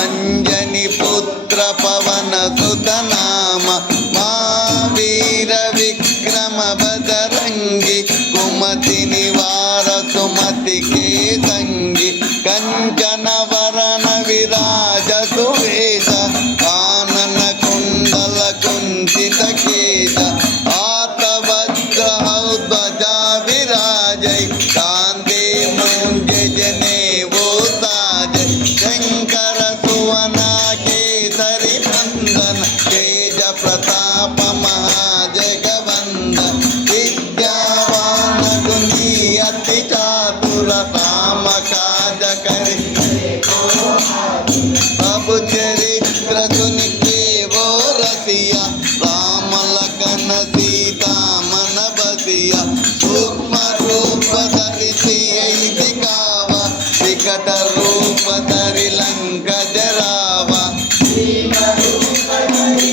అంజని పుత్ర పవన సుతనామ మా వీర విక్రమ బదరంగి కుమతి నివార సుమతి కే సంగి కంచన వరణ విరాజ సువేశ కానన కుండల కుంచిత కేశ ప్రతాప మహాజగవంద విద్యావానకు నీ అతి చాతుల రామ కాజకరి ప్రభు చరిత్రకు నీకేవో రసియా రామ లగ్న సీతామన బసియ సూక్ష్మ రూప ధరిసి ఐది కావ వికట లంక జరావ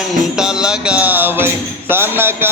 గంటలగా వై తనక